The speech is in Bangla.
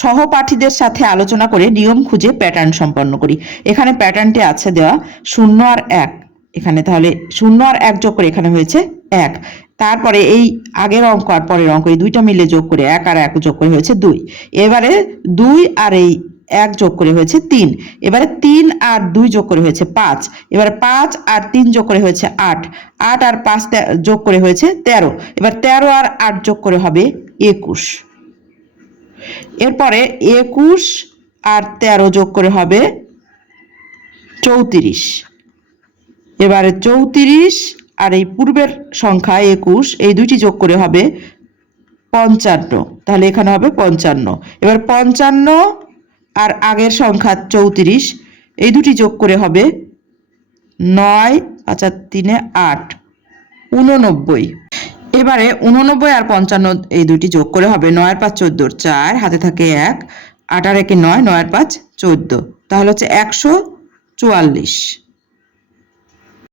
সহপাঠীদের সাথে আলোচনা করে নিয়ম খুঁজে প্যাটার্ন সম্পন্ন করি। এখানে প্যাটার্নটি আছে দেওয়া 0 আর 1, এখানে তাহলে 0 আর 1 যোগ করে এখানে হয়েছে 1। তারপরে এই আগের অঙ্ক আর পরের অঙ্ক এই দুইটা মিলে যোগ করে 1 আর 1 যোগ করে হয়েছে 2। এবারে 2 আর এই 1 যোগ করে হয়েছে 3। এবারে 3 আর 2 যোগ করে হয়েছে 5। এবারে 5 আর 3 যোগ করে হয়েছে 8। 8 আর 5 যোগ করে হয়েছে 13। এবার 13 আর 8 যোগ করে হবে 21। এরপরে 21 আর 13 যোগ করে হবে 34। এবারে 34 আর এই পূর্বের সংখ্যা 21 এই দুইটি যোগ করে হবে 55। তাহলে এখানে হবে 55। এবার 55 আর আগের সংখ্যা 34 এই দুটি যোগ করে হবে 9 5 আর 3 8 89। এবারে 89 আর 55 এই দুটি যোগ করে হবে 9 আর 5 14 4, হাতে থাকে 1, 8 আর 1 9, 9 আর 5 14, তাহলে হচ্ছে 144।